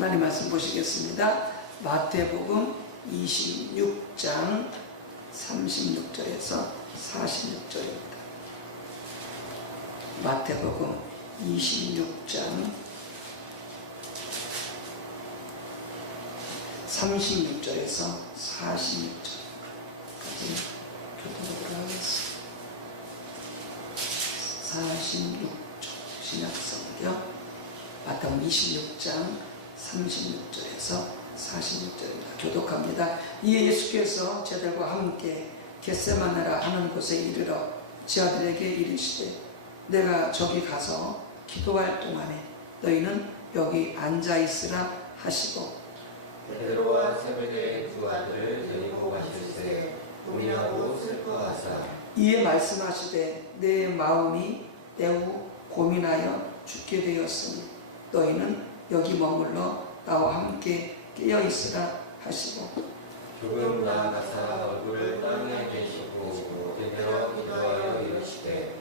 하나님 말씀 보시겠습니다. 마태복음 26장 36절에서 46절입니다. 마태복음 26장 36절에서 46절까지 교도록을 하겠습니다. 46쪽 신약성경 마태복음 26장 36절에서 46절입니다. 교독합니다. 이에 예수께서 제자들과 함께 겟세마네라 하는 곳에 이르러 제자들에게 이르시되 내가 저기 가서 기도할 동안에 너희는 여기 앉아있으라 하시고 베드로와 세베대의 두 아들을 데리고 가실새 고민하고 슬퍼하사 이에 말씀하시되 내 마음이 매우 고민하여 죽게 되었으니 너희는 여기 머물러 나와 함께 깨어있으라 하시고 조금 나아가사 얼굴을 땅에 대시고 되들어 기도하여 이르시되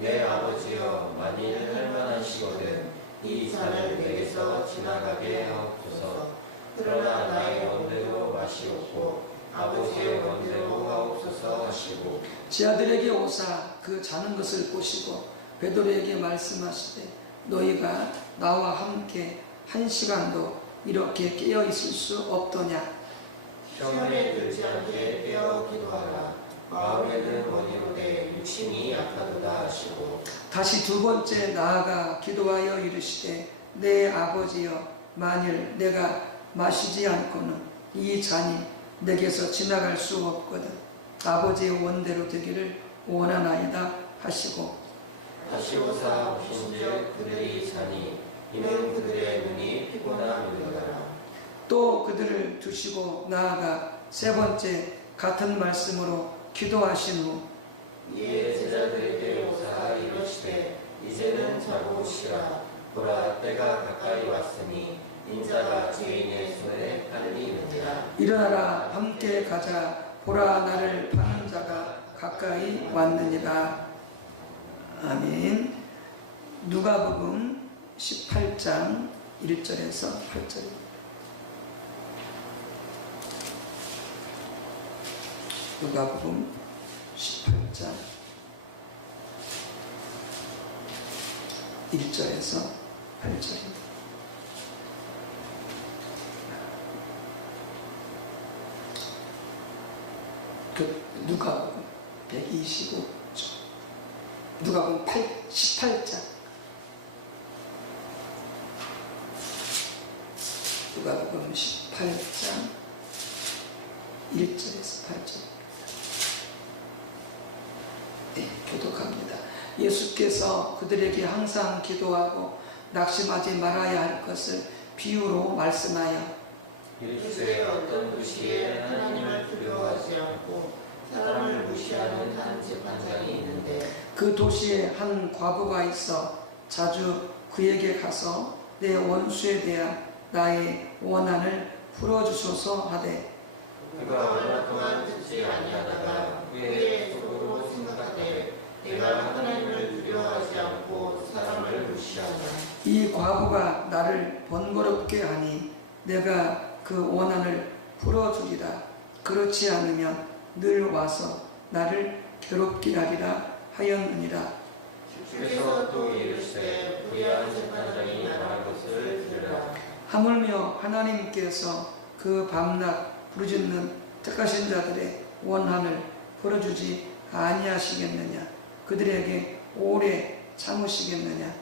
내 아버지여 만일 할만하시거든 이 산을 내게서 지나가게 하옵소서. 그러나 나의 원대로 마시옵고 아버지의 원대로 하옵소서 하시고 제자들에게 오사 그 자는 것을 보시고 베드로에게 말씀하시되 너희가 나와 함께 한 시간도 이렇게 깨어 있을 수 없더냐. 시험에 들지 않게 깨어 기도하라. 마음에는 원이로되 육신이 약하도다 하시고 다시 두 번째 나아가 기도하여 이르시되 내 아버지여 만일 내가 마시지 않고는 이 잔이 내게서 지나갈 수 없거든 아버지의 원대로 되기를 원하나이다 하시고 다시 오사 오신즉 그들이 자니 이는 그들의 눈이 피곤함이더라. 또 그들을 두시고 나아가 세 번째 같은 말씀으로 기도하신 후 이에 제자들에게 오사 이르시되 이제는 자고 쉬라. 보라 때가 가까이 왔으니 인자가 죄인의 손에 팔리느니라. 일어나라 함께 가자 보라 나를 파는 자가 가까이 왔느니라. 아멘. 누가복음 18장 1절에서 8절입니다. 누가복음 18장 1절에서 8절입니다. 누가복음 125쪽 누가복음 18장 누가복음 18장 1절에서 8절입니다. 네, 교독합니다. 예수께서 그들에게 항상 기도하고 낙심하지 말아야 할 것을 비유로 말씀하여 이르시되 어떤 도시에 하나님을 두려워하지 않고 사람을 무시하는 한 재판장이 있는데 그 도시에 한 과부가 있어 자주 그에게 가서 내 원수에 대한 나의 원한을 풀어주소서 하되 그가 얼마 동안 듣지 아니하다가 후에 속으로 생각하되 내가 하나님을 두려워하지 않고 사람을 무시하나 이 과부가 나를 번거롭게 하니 내가 그 원한을 풀어주리라. 그렇지 않으면 늘 와서 나를 괴롭게 하리라 하였느니라. 주께서 또 이르시되 불의한 재판장이 말한 것을 들으라. 하물며 하나님께서 그 밤낮 부르짖는 택하신 자들의 원한을 풀어주지 아니하시겠느냐. 그들에게 오래 참으시겠느냐.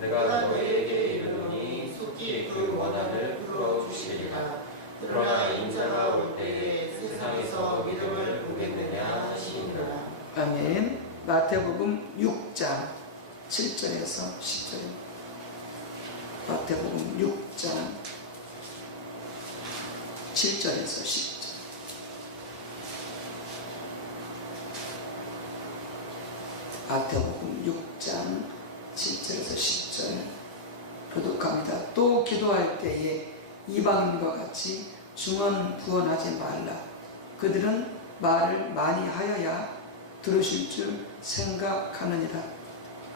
내가 너희에게 이르노니 속히 그 원한을 풀어주시리라. 그러나 인자가 올 때에 세상에서 믿음을 보겠느냐 하시니라. 아멘. 마태복음 6장 7절에서 10절입니다. 마태복음 6장 7절에서 10절. 마태복음 6장 7절에서 10절 교독합니다. 또 기도할 때에 이방인과 같이 중언부언하지 말라. 그들은 말을 많이 하여야 들으실 줄 생각하느니라.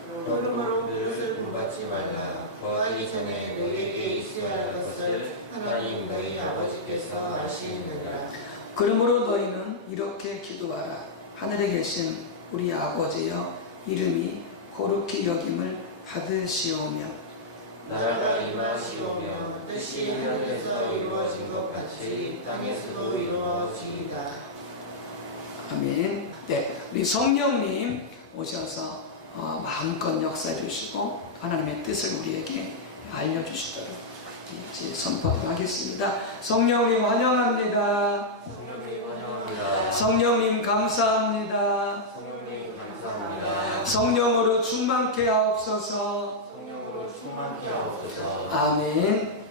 그러므로 그릇을 본받지 말라. 거하기 전에 너희에게 있어야 할 것을 하나님 너희 아버지께서 아시느니라. 그러므로 너희는 이렇게 기도하라. 하늘에 계신 우리 아버지여, 이름이 거룩히 여김을 받으시오며 나라가 임하시오며 뜻이 하늘에서 이루어진 것 같이 땅에서도 이루어지이다. 아멘. 네, 우리 성령님 오셔서 마음껏 역사해 주시고 하나님의 뜻을 우리에게 알려주시도록 이제 선포하도록 하겠습니다. 성령님 환영합니다. 성령님 환영합니다. 성령님 감사합니다. 성령님 감사합니다. 성령으로 충만케 하옵소서. 성령으로 충만케 하옵소서. 아멘.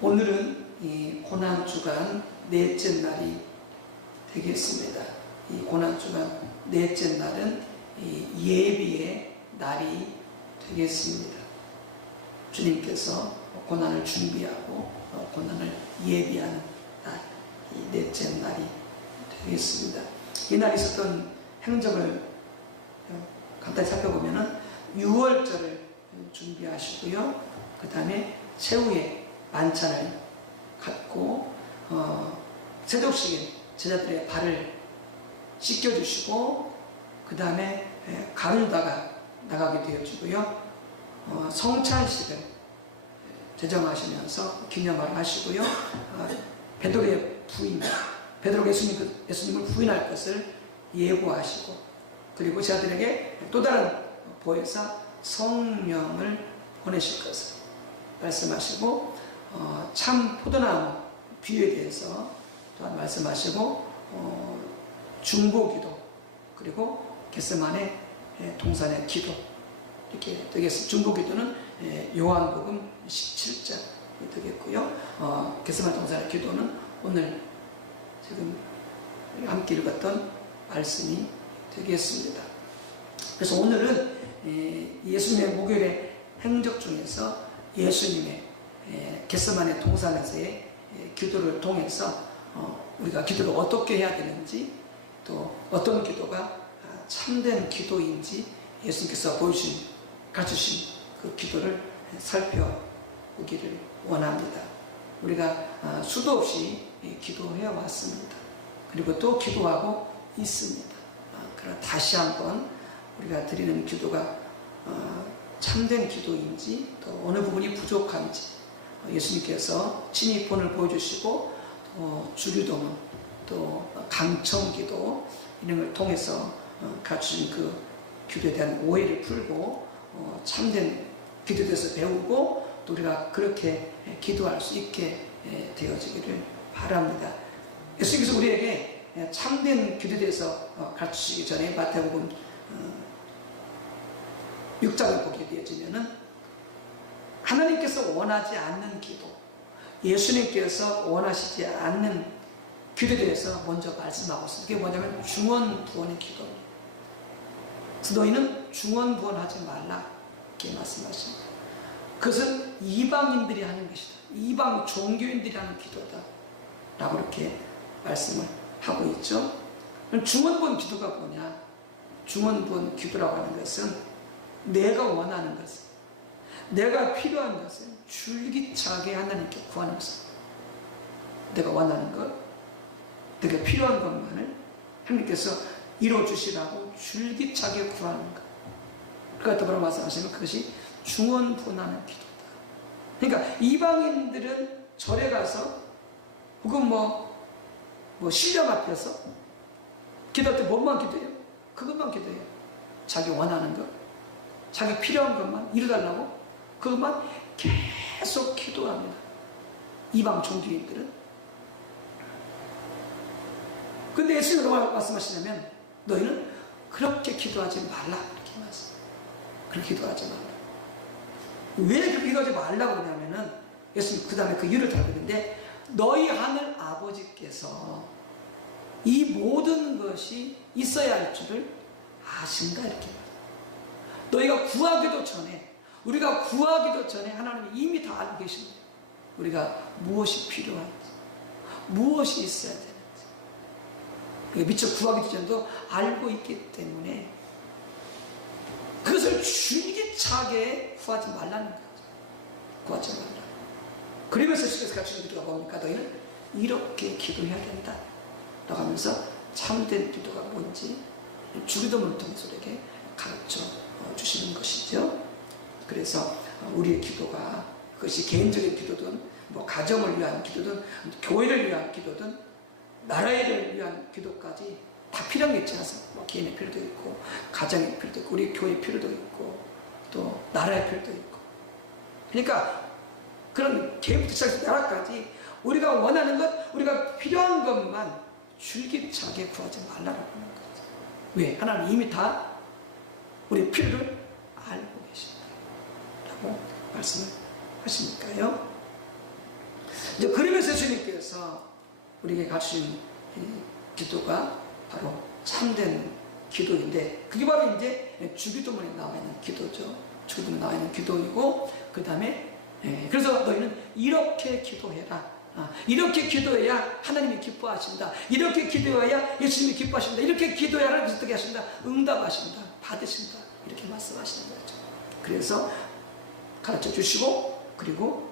오늘은 이 고난주간 넷째 날이 되겠습니다. 이 고난주간 넷째 날은 이 예비의 날이 되겠습니다. 주님께서 고난을 준비하고 고난을 예비하는 날, 이 넷째 날이 되겠습니다. 이날 있었던 행적을 간단히 살펴보면은 6월절을 준비하시고요. 그 다음에 최후의 만찬을 갖고 세족식에 제자들의 발을 씻겨주시고 그 다음에 가르다가 나가게 되어주고요. 성찬식을 제정하시면서 기념을 하시고요. 베드로의 부인, 베드로가 예수님을 부인할 것을 예고하시고 그리고 제자들에게 또 다른 보혜사 성령을 보내실 것을 말씀하시고 참 포도나무 비유에 대해서 또한 말씀하시고 중보기도 그리고 겟세마네 동산의 기도 이렇게 되겠습니다. 중보기도는 요한복음 17장이 되겠고요. 겟세마네 동산의 기도는 오늘 지금 함께 읽었던 말씀이 되겠습니다. 그래서 오늘은 예수님의 목요일의 행적 중에서 예수님의 겟세마네 동산에서의 기도를 통해서 우리가 기도를 어떻게 해야 되는지 또 어떤 기도가 참된 기도인지 예수님께서 가르치신 그 기도를 살펴보기를 원합니다. 우리가 수도 없이 기도해 왔습니다. 그리고 또 기도하고 있습니다. 그러나 다시 한번 우리가 드리는 기도가 참된 기도인지 또 어느 부분이 부족한지 예수님께서 친히 본을 보여주시고 또 주기도문 또 강청기도 이런 걸 통해서 갖추신 그 기도에 대한 오해를 풀고 참된 기도에 대해서 배우고 또 우리가 그렇게 기도할 수 있게 되어지기를 바랍니다. 예수님께서 우리에게 참된 기도에 대해서 가르치시기 전에 마태복음 6장을 보게 되어지면은 하나님께서 원하지 않는 기도, 예수님께서 원하시지 않는 기도에 대해서 먼저 말씀하고 있습니다. 그게 뭐냐면 중언부언의 기도입니다. 그래서 너희는 중언부언하지 말라 이렇게 말씀하십니다. 그것은 이방인들이 하는 것이다. 이방 종교인들이 하는 기도다 라고 이렇게 말씀을 하고 있죠. 중언부언 기도가 뭐냐? 중언부언 기도라고 하는 것은 내가 원하는 것을, 내가 필요한 것을 줄기차게 하나님께 구하는 것입니다. 내가 원하는 것, 내가 필요한 것만을 하나님께서 이루어주시라고 줄기차게 구하는 것. 그러니까 또 뭐라고 말씀하시면 그것이 중언부언하는 기도다. 그러니까 이방인들은 절에 가서 혹은 신령 앞에서 기도할 때 뭐만 기도해요? 그것만 기도해요. 자기 원하는 것, 자기 필요한 것만 이루달라고 그것만 계속 기도합니다. 이방 종교인들은. 근데 예수님이 뭐라고 말씀하시냐면 너희는 그렇게 기도하지 말라 이렇게 말씀. 그렇게 기도하지 말라. 왜 그렇게 기도하지 말라고 그러냐면은 예수님 그 다음에 그 이유를 달았는데 너희 하늘 아버지께서 이 모든 것이 있어야 할 줄을 아신다 이렇게 말해요. 너희가 구하기도 전에, 우리가 구하기도 전에 하나님이 이미 다 알고 계십니다. 우리가 무엇이 필요한지, 무엇이 있어야 되는지. 미처 구하기도 전에도 알고 있기 때문에 그것을 줄기차게 구하지 말라는 거죠. 구하지 말라. 그러면서 예수께서 가르치는 기도가 뭡니까? 너희는 이렇게 기도해야 된다 라고 하면서 참된 기도가 뭔지 주기도문을 통해서 우리에게 가르쳐 주시는 것이죠. 그래서 우리의 기도가, 그것이 개인적인 기도든 뭐 가정을 위한 기도든 교회를 위한 기도든 나라를 위한 기도까지 다 필요한 게 있지 않습니까? 뭐 개인의 필요도 있고 가정의 필요도 있고 우리 교회의 필요도 있고 또 나라의 필요도 있고, 그러니까 그런 개인부터 시작해서 나라까지 우리가 원하는 것, 우리가 필요한 것만 줄기차게 구하지 말라고 하는 거죠. 왜? 하나님 이미 다 우리의 필요를 알고 계신다 라고 말씀을 하시니까요. 이제 그러면서 예수님께서 우리에게 가르치신 기도가 바로 참된 기도인데, 그게 바로 이제 주기도문에 나와 있는 기도죠. 주기도문에 나와 있는 기도이고, 그 다음에 그래서 너희는 이렇게 기도해라. 이렇게 기도해야 하나님이 기뻐하신다. 이렇게 기도해야 예수님이 기뻐하신다. 이렇게 기도해야 하나님께서 어떻게 하신다? 응답하신다. 받으신다. 이렇게 말씀하시는 거죠. 그래서 가르쳐 주시고, 그리고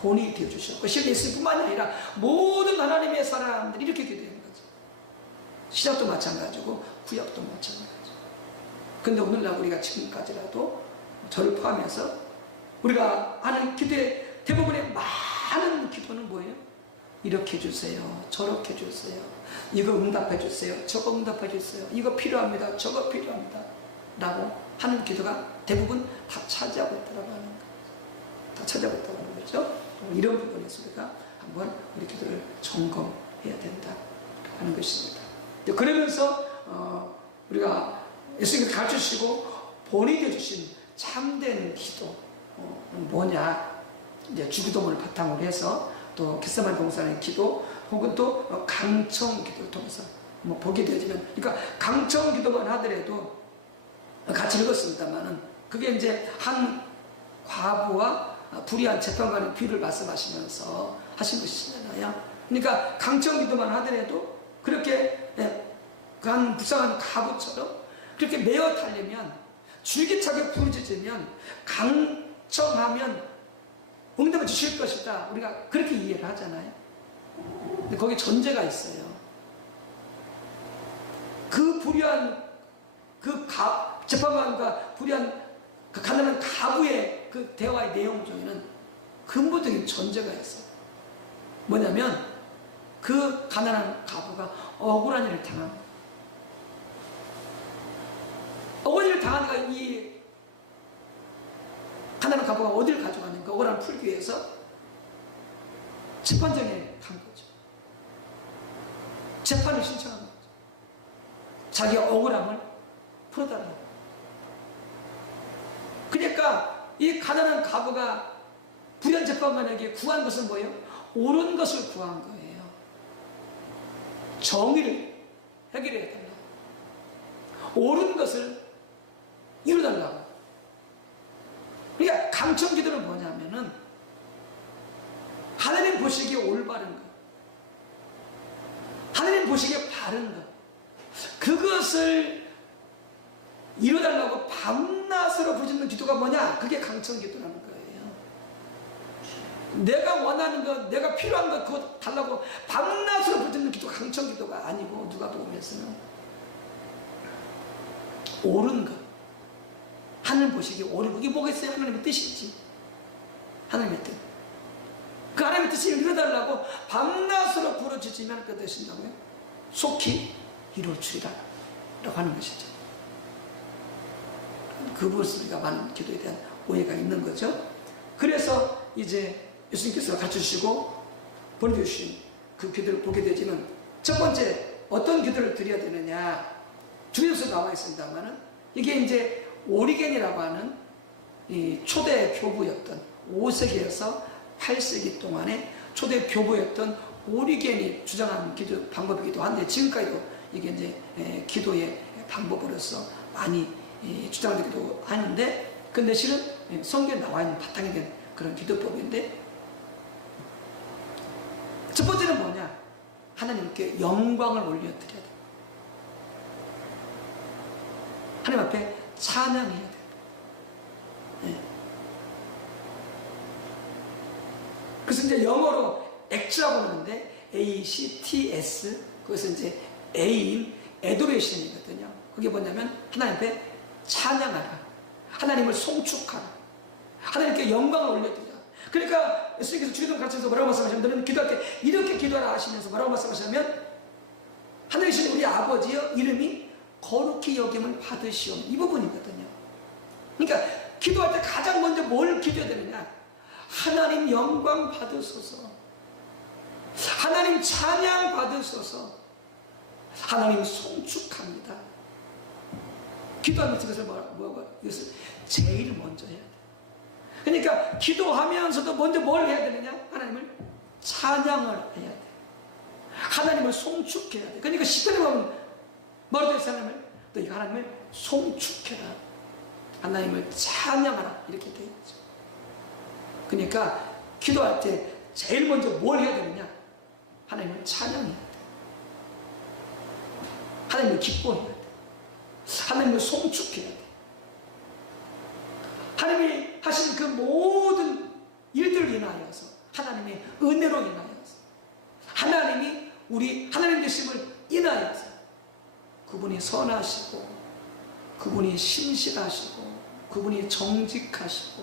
본이 되어 주셨고, 실제 예수님뿐만이 아니라 모든 하나님의 사람들이 이렇게 기도하는 거죠. 신약도 마찬가지고 구약도 마찬가지고. 근데 오늘날 우리가 지금까지라도 저를 포함해서 우리가 하는 기도의 대부분의 많은 기도는 뭐예요? 이렇게 해주세요. 저렇게 해주세요. 이거 응답해주세요. 저거 응답해주세요. 이거 필요합니다. 저거 필요합니다. 라고 하는 기도가 대부분 다 차지하고 있다고 하는 거예요. 다 차지하고 있다고 하는 거죠. 이런 부분에서 우리가 한번 우리 기도를 점검해야 된다 하는 것입니다. 그러면서 우리가 예수님께서 가르치시고 본이 되어주신 참된 기도 뭐냐, 이제 주기도문을 바탕으로 해서 또 겟세마네 동산의 기도 혹은 또 강청 기도를 통해서 뭐 보게 되어지면, 그러니까 강청 기도만 하더라도 같이 읽었습니다만은 그게 이제 한 과부와 불의한 재판관의 비유를 말씀하시면서 하신 것이잖아요. 그러니까 강청 기도만 하더라도 그렇게 그 한 불쌍한 과부처럼 그렇게 매어 달리면, 줄기차게 부르짖으면, 강청하면 응답을 주실 것이다. 우리가 그렇게 이해를 하잖아요. 근데 거기에 전제가 있어요. 그 불의한 그 재판관과 불의한 그 가난한 가부의 그 대화의 내용 중에는 근본적인 전제가 있어요. 뭐냐면 그 가난한 가부가 억울한 일을 당합니다. 억울한 일을 당하니까 이 가난한 가부가 어디를 가져가는가? 억울함을 풀기 위해서 재판정에 간 거죠. 재판을 신청한 거죠. 자기 억울함을 풀어달라고. 그러니까 이 가난한 가부가 불의한 재판관에게 구한 것은 뭐예요? 옳은 것을 구한 거예요. 정의를 해결해야 된다. 옳은 것을 이루달라고. 그러니까 강청 기도는 뭐냐면은 하나님 보시기에 올바른 것, 하나님 보시기에 바른 것, 그것을 이루달라고 밤낮으로 부르짖는 기도가 뭐냐? 그게 강청 기도라는 거예요. 내가 원하는 것, 내가 필요한 것 그거 달라고 밤낮으로 부르짖는 기도가 강청 기도가 아니고, 누가 보면서는 옳은 것, 하나님 보시기에 옳은 것, 이게 뭐겠어요? 하나님의 뜻이지. 하나님의 뜻. 그 하나님의 뜻을 이루달라고 밤낮으로 부르짖으면 그 되신다고요? 속히 이루어주리라 라고 하는 것이죠. 그 부분에서 우리가 많은 기도에 대한 오해가 있는 거죠. 그래서 이제 예수님께서 가르쳐주시고 보내주신 그 기도를 보게 되지만, 첫 번째 어떤 기도를 드려야 되느냐, 주에서 나와 있습니다만은 이게 이제 오리겐이라고 하는 이 초대 교부였던 5세기에서 8세기 동안에 초대 교부였던 오리겐이 주장한 기도 방법이기도 한데, 지금까지도 이게 이제 기도의 방법으로서 많이 주장되기도 하는데, 근데 실은 성경에 나와 있는 바탕이 된 그런 기도법인데, 첫 번째는 뭐냐? 하나님께 영광을 올려드려야 돼. 하나님 앞에 찬양해야 돼. 예. 그래서 이제 영어로 act라고 하는데 ACTS, 그것은 이제 A인 adoration이거든요. 그게 뭐냐면 하나님 앞에 찬양하라, 하나님을 송축하라, 하나님께 영광을 올려드리라. 그러니까 예수님께서 주기도 가르쳐서 뭐라고 말씀하시면, 너는 기도할 때 이렇게 기도하라 하시면서 뭐라고 말씀하시냐면, 하늘이신 우리 아버지여 이름이 거룩히 여김을 받으시오, 이 부분이거든요. 그러니까 기도할 때 가장 먼저 뭘 기도해야 되느냐, 하나님 영광 받으소서, 하나님 찬양 받으소서, 하나님 송축합니다. 기도하면서 이것을 제일 먼저 해야 돼. 그러니까 기도하면서도 먼저 뭘 해야 되느냐, 하나님을 찬양을 해야 돼, 하나님을 송축해야 돼. 그러니까 시편에 보면 뭐라고 되어 하나님을, 너희가 하나님을 송축해라, 하나님을 찬양하라, 이렇게 되어 있죠. 그러니까 기도할 때 제일 먼저 뭘 해야 되느냐, 하나님을 찬양해야 돼, 하나님을 기뻐해야 돼, 하나님을 송축해야 돼. 하나님이 하신 그 모든 일들을 인하여서, 하나님의 은혜로 인하여서, 하나님이 우리 하나님 되심을 인하여서, 그분이 선하시고, 그분이 신실하시고, 그분이 정직하시고,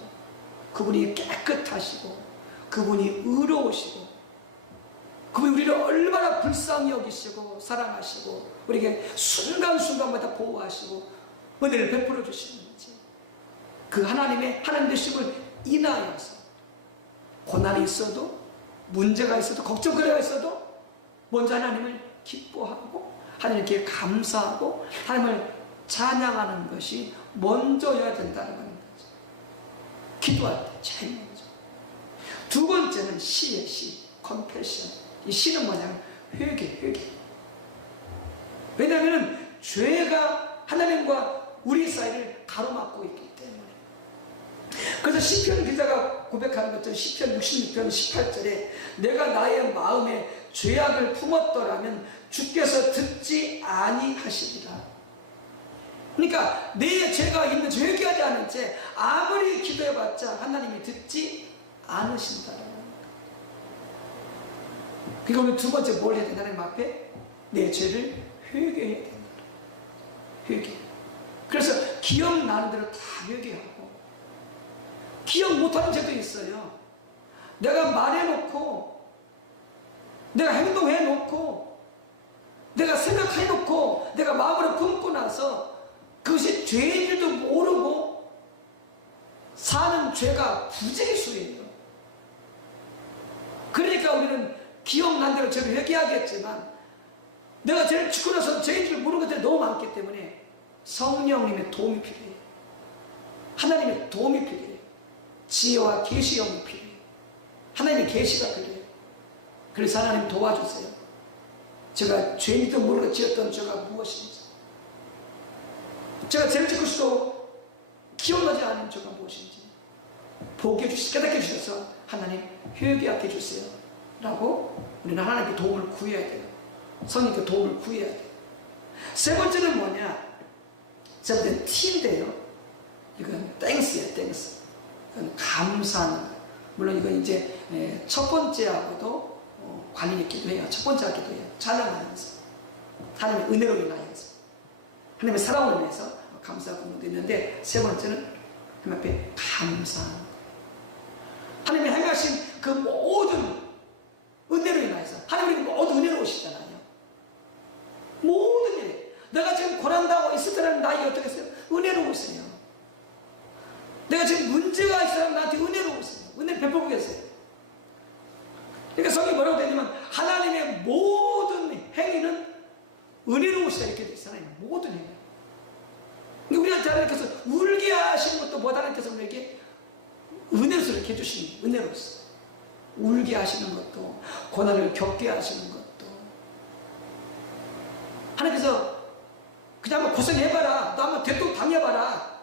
그분이 깨끗하시고, 그분이 의로우시고, 그분이 우리를 얼마나 불쌍히 여기시고 사랑하시고 우리에게 순간순간마다 보호하시고 은혜를 베풀어 주시는지, 그 하나님의 하나님 되심을 인하여서 고난이 있어도, 문제가 있어도, 걱정거리가 있어도 먼저 하나님을 기뻐하고 하나님께 감사하고 하나님을 찬양하는 것이 먼저여야 된다는 거죠. 기도할 때 제일 먼저. 두 번째는 시의 시, confession. 이 시는 뭐냐면 회개. 왜냐하면 죄가 하나님과 우리 사이를 가로막고 있기 때문에. 그래서 시편 기자가 고백하는 것처럼 시편 66편 18절에 내가 나의 마음에 죄악을 품었더라면 주께서 듣지 아니하시리라. 그러니까 내 죄가 있는, 회개하지 않은 채 아무리 기도해봤자 하나님이 듣지 않으신다라는 거예요. 그러니까 오늘 두 번째 뭘 해야 된다? 하나님 앞에 내 죄를 회개해야 된다. 회개. 그래서 기억나는 대로 다 회개하고, 기억 못하는 죄도 있어요. 내가 말해놓고, 내가 행동해놓고, 내가 생각해놓고, 내가 마음으로 품고 나서 그것이 죄인 줄도 모르고 사는 죄가 부재수예요. 그러니까 우리는 기억난 대로 죄를 회개하겠지만, 내가 죄를 짓고 나서 죄인 줄 모르는 것들이 너무 많기 때문에 성령님의 도움이 필요해요. 하나님의 도움이 필요해요. 지혜와 계시 영이 필요해요. 하나님의 계시가 필요해요. 그래서 하나님 도와주세요. 제가 죄인도 모르고 지었던 죄가 무엇인지, 제가 죄를 짓고 있어도 기억나지 않은 죄가 무엇인지 보게 해주시고 깨닫게 해주셔서 하나님 회개하게 해주세요 라고 우리는 하나님께 도움을 구해야 돼요. 성령께 도움을 구해야 돼요. 세 번째는 뭐냐, 세 번째는 T인데요, 이건 땡스예요. 땡스. 이건 감사하는 거예요. 물론 이건 이제 첫 번째하고도 관련이 있기도 해요. 첫 번째 하기도 해요. 찬양하면서 하나님의 은혜로 인하여서, 하나님의 사랑으로 인해서 감사하는 것도 있는데, 세 번째는 하나님 앞에 감사하는 거예요. 하나님이 행하신 그 모든 은혜로 인하여서, 하나님이 모든 은혜로우시잖아요. 모든 일, 내가 지금 고난당하고 있을 때는 나에게 어떻게 했어요? 은혜로우세요. 내가 지금 문제가 있어요, 나한테 은혜로우세요. 은혜를 베풀고 계세요. 그러니까 성경이 뭐라고 되냐면 하나님의 모든 행위는 은혜로우시다, 이렇게 되어 있어요. 하나님 모든 행위. 그러니까 우리한테 하나님께서 울게 하시는 것도 뭐, 하나님께서 우리에게 은혜로서 이렇게 해주시는, 은혜로서 울게 하시는 것도, 고난을 겪게 하시는 것도, 하나님께서 그냥 한번 고생해봐라, 너 한번 대통 당해봐라,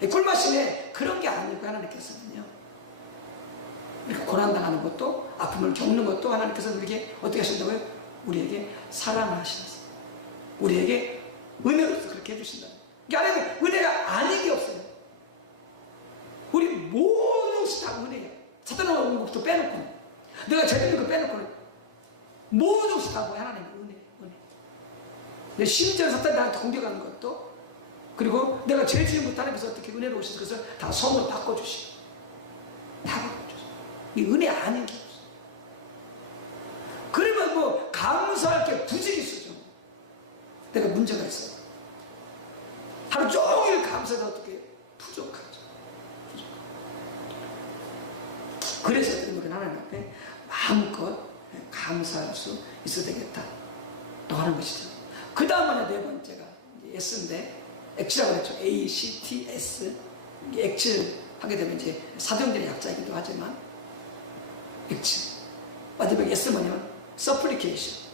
꿀맛이네, 그런 게 아니고 하나님께서는요, 이렇게 고난당하는 것도, 아픔을 겪는 것도 하나님께서 우리에게 어떻게 하신다고요? 우리에게 사랑하셔서 우리에게 은혜로서 그렇게 해주신다. 그러니까 하나님은 은혜가 아닌 게 없어요. 내가 죄 짓는 거 빼놓고는 모든 것이 다 뭐야? 하나님의 은혜. 내 심지어 사탄이 나한테 공격하는 것도, 그리고 내가 죄 지은 것도 하나님께서 어떻게 은혜로 오셔서 그것을 다 선으로 바꿔주시고, 다 바꿔주시고. 이 은혜 아닌 게 없어. 그러면 뭐 감사할 게 부직이 있어죠. 내가 문제가 있어요. 하루 종일 감사가 어떻게 부족하죠. 그래서 우리는 하나님 앞에 마음껏 감사할 수 있어야 되겠다 또 하는 것이죠. 그 다음에 네 번째가 S인데, 액치라고 그랬죠. ACTS. 액치 하게 되면 이제 사도행전의 약자이기도 하지만, 액치. 마지막에 S 뭐냐면 supplication,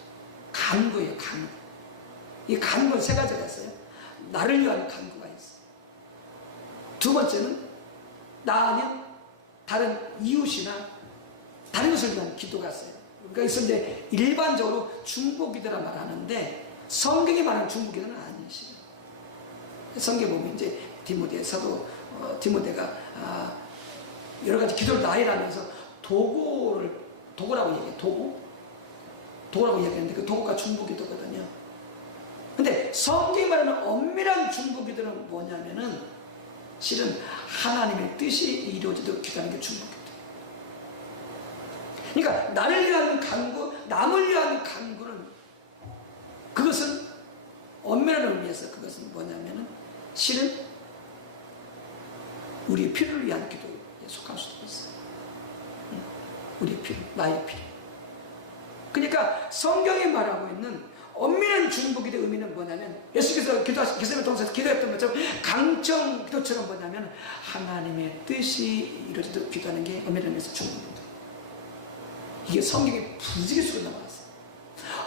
간구예요. 간구. 이 간구는 세 가지가 있어요. 나를 위한 간구가 있어요. 두 번째는 나 아닌 다른 이웃이나 다른 것을 위한 기도가 있어요. 그러니까 있었는데 일반적으로 중보기도라 말하는데, 성경이 말하는 중보기도는 아니시죠. 성경 보면 이제 디모데 사도 디모데가 여러 가지 기도를 다 해라면서 도구라고 얘기해요. 도구라고 얘기하는데 그 도구가 중보기도거든요. 근데 성경이 말하는 엄밀한 중보기도는 뭐냐면은 실은 하나님의 뜻이 이루어지도록 기도하는 게 중보기도예요. 그러니까 나를 위한 간구, 남을 위한 간구는, 그것은 엄밀한 의미에서 그것은 뭐냐면은 실은 우리의 필요를 위한 기도에 속할 수도 있어요. 우리의 필요, 나의 필요. 그러니까 성경이 말하고 있는 엄밀한 중보기도의 의미는 뭐냐면, 예수께서 기도하신 동산에서 기도했던 것처럼 강정 기도처럼 뭐냐면 하나님의 뜻이 이루어지도록 기도하는 게 엄밀한 의미에서 중보기도. 이게 성경에 부지기수로 나왔어요.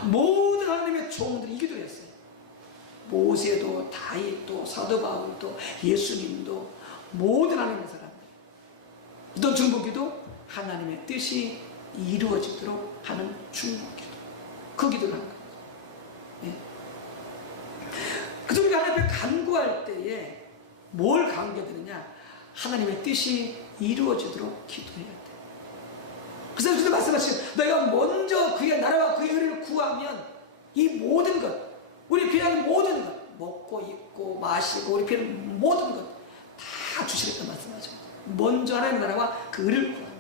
모든 하나님의 종들이 이 기도를 했어요. 모세도, 다윗도, 사도 바울도, 예수님도, 모든 하나님의 사람들. 어떤 중보기도? 하나님의 뜻이 이루어지도록 하는 중보기도. 그 기도를 한 거예요. 예. 그래서 우리가 하나님 앞에 간구할 때에 뭘 간구해야 되느냐? 하나님의 뜻이 이루어지도록 기도해야 돼. 그래서 주님 말씀하시죠. 너희가 먼저 그의 나라와 그의 의를 구하면 이 모든 것, 우리 필요한 모든 것, 먹고 입고 마시고 우리 필요한 모든 것 다 주시겠다 말씀하죠. 먼저 하나님의 나라와 그 의를 구하면,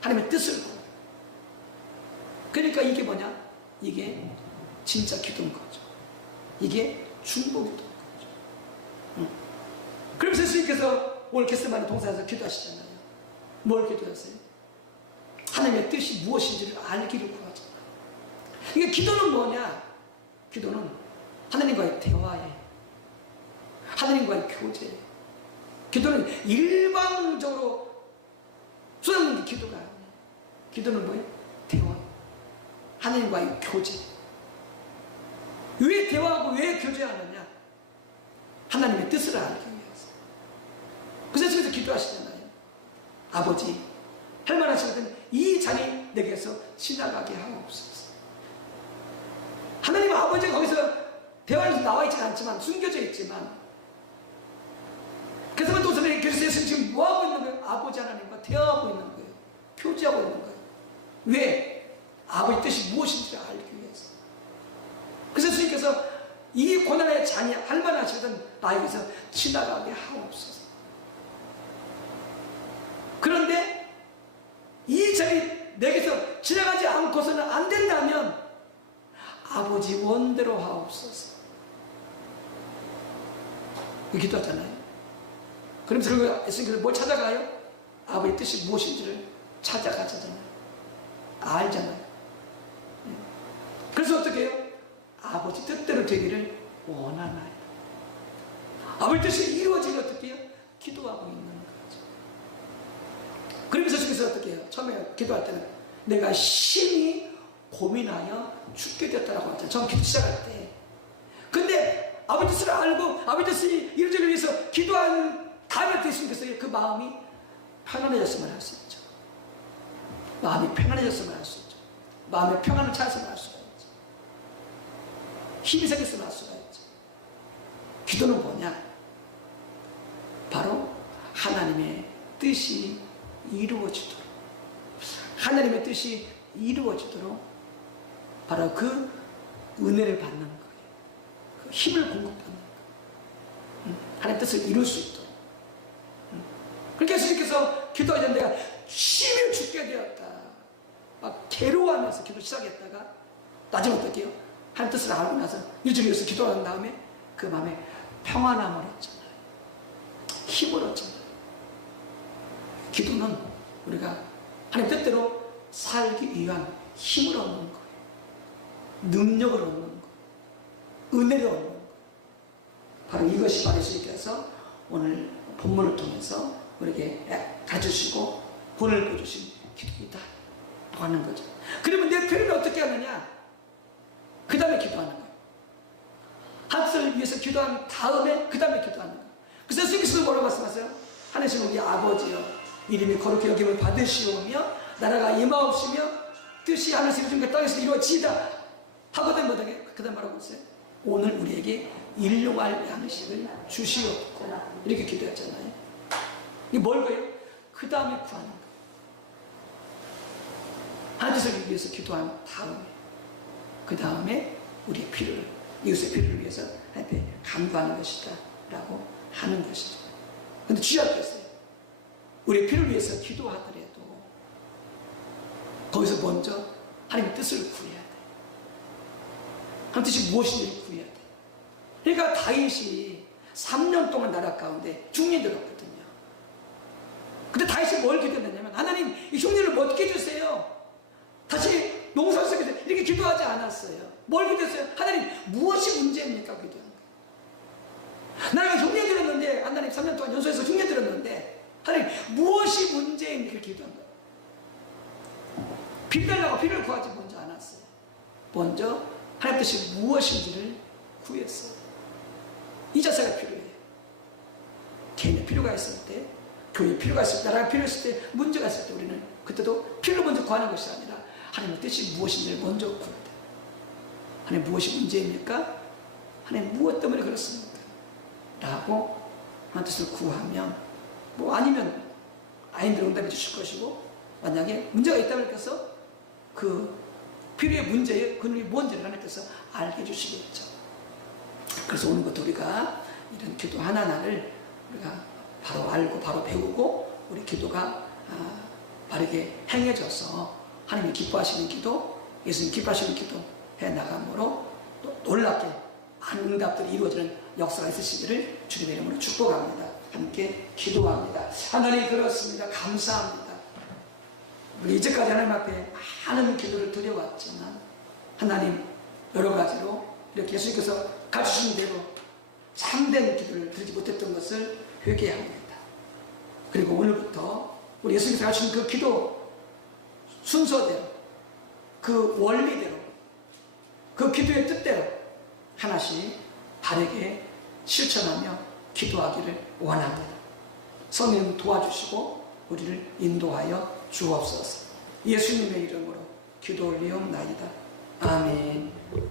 하나님의 뜻을 구하면. 그러니까 이게 뭐냐? 이게 진짜 기도인 거죠. 이게 중보기도인 거죠. 그러면서 예수님께서 오늘 겟세마네 동산에서 기도하시잖아요. 뭘 기도하세요? 하나님의 뜻이 무엇인지를 알기를 구하잖아요. 이게 기도는 뭐냐? 기도는 하나님과의 대화예요. 하나님과의 교제예요. 기도는 일방적으로 쏟아내는 게 기도가 아니에요. 기도는 뭐예요? 대화. 하나님과의 교제. 왜 대화하고 왜 교제하느냐? 하나님의 뜻을 알기 위해서. 그래서 기도하시잖아요. 아버지, 할만하시거든 이 잔이 내게서 지나가게 하옵소서. 하나님 아버지가 거기서 대화에서 나와 있지는 않지만, 숨겨져 있지만, 그래서 도선에 그리스도께서 지금 뭐하고 있는 거예요? 아버지 하나님과 대화하고 있는 거예요. 교제하고 있는 거예요. 왜? 아버지 뜻이 무엇인지를 알기 위해서. 그래서 주님께서 이 고난의 잔이 할만하시거든 나에게서 지나가게 하옵소서. 그런데 이 잔이 내게서 지나가지 않고서는 안 된다면 아버지 원대로 하옵소서. 기도하잖아요. 그러면서 예수님께서 뭘 찾아가요? 아버지 뜻이 무엇인지를 찾아가잖아요. 알잖아요. 그래서 어떻게 해요? 아버지 뜻대로 되기를 원하나요? 아버지 뜻이 이루어지기 어떻게 해요? 기도하고 있는 거죠. 그러면서 주께서 어떻게 해요? 처음에 기도할 때는 내가 심히 고민하여 죽게 되었다라고 하잖아요. 처음 기도 시작할 때. 근데 아버지 뜻을 알고 아버지 뜻이 이루어지기 위해서 기도한 다음에 예수님께서 그 마음이 편안해졌으면 할 수 있죠. 마음이 편안해졌으면 할 수 있죠. 마음의 평안을 찾았으면 할 수가 있죠. 힘이 생겼으면 할 수가 있죠. 기도는 뭐냐? 바로 하나님의 뜻이 이루어지도록, 하나님의 뜻이 이루어지도록 바로 그 은혜를 받는 거예요. 그 힘을 공급받는 거예요. 하나님의 뜻을 이룰 수 있도록. 그렇게 예수님께서 기도하기 전에 내가 힘을 죽게 되었다. 막 괴로워하면서 기도 시작했다가 나중에 어떻게 해요? 하나님 뜻을 알고 나서 일주일 위해서 기도한 다음에 그 마음에 평안함을 얻잖아요. 힘을 얻잖아요. 기도는 우리가 하나님 뜻대로 살기 위한 힘을 얻는 거예요. 능력을 얻는 거예요. 은혜를 얻는 거예요. 바로 이것이 바로 예수님께서 오늘 본문을 통해서 우리에게 가르쳐주시고 본을 보여주신 기도이다 하는 거죠. 그러면 내 필요를 어떻게 하느냐? 그 다음에 기도하는 거예요. 하나님을 위해서 기도한 다음에 그 다음에 기도하는 거예요. 그래서 예수님께서 뭐라고 말씀하세요? 하나님 우리 아버지여 이름이 거룩히 여김을 받으시오며 나라가 임하옵시며 뜻이 하늘에서 이루어진 것 땅에서 이루어지이다 하거든 뭐다게 그 다음 뭐라고 했어요? 오늘 우리에게 일용할 양식을 주시옵고 이렇게 기도했잖아요. 이게 뭘까요? 그 다음에 구하는 거예요. 하나님을 위해서 기도한 다음에 그 다음에 우리의 필요를 이웃의 필요를 위해서 하나님께 간구하는 것이다 라고 하는 것이죠. 그런데 주의하겠어요. 우리의 필요를 위해서 기도하더라도 거기서 먼저 하나님의 뜻을 구해야 돼. 하나님의 뜻이 무엇인지를 구해야 돼. 그러니까 다윗이 3년 동안 나라 가운데 흉년 들었거든요. 근데 다윗이 뭘 기도했냐면 하나님 이 흉년을 어떻게 해주세요? 다시 농사 속에서 이렇게 기도하지 않았어요. 뭘 기도했어요? 하나님 무엇이 문제입니까? 기도한 거예요. 나는 흉년 들었는데 하나님 3년 동안 연소해서 흉년 들었는데 하나님 무엇이 문제입니까? 기도한 거예요. 빚 달라고 빚을 구하지 먼저 않았어요. 먼저 하나님 뜻이 무엇인지를 구했어요. 이 자세가 필요해요. 개인의 필요가 있을 때, 교회의 필요가 있을 때, 나라가 필요했을 때, 문제가 있을 때 우리는 그때도 필요를 먼저 구하는 것이 아니라 하나님의 뜻이 무엇인지를 먼저 구해야 돼요. 하나님 무엇이 문제입니까? 하나님 무엇 때문에 그렇습니까? 라고 하나님 뜻을 구하면 뭐 아니면 아인들 응답해 주실 것이고 만약에 문제가 있다고 해서 그 필요의 문제의 근원이 뭔지를 하나님께서 알게 해주시겠죠. 그래서 오늘부터 우리가 이런 기도 하나하나를 우리가 바로 알고 바로 배우고 우리 기도가 바르게 행해져서 하나님이 기뻐하시는 기도, 예수님 기뻐하시는 기도 해나감으로 또 놀랍게 많은 응답들이 이루어지는 역사가 있으시기를 주님의 이름으로 축복합니다. 함께 기도합니다. 하나님 그렇습니다. 감사합니다. 우리 이제까지 하나님 앞에 많은 기도를 드려왔지만 하나님 여러 가지로 이렇게 예수님께서 가르치신 대로 참된 기도를 드리지 못했던 것을 회개합니다. 그리고 오늘부터 우리 예수님께서 가르치신 그 기도 순서대로 그 원리대로 그 기도의 뜻대로 하나씩 바르게 실천하며 기도하기를 원합니다. 성령 도와주시고 우리를 인도하여 주옵소서. 예수님의 이름으로 기도 올리옵나이다. 아멘.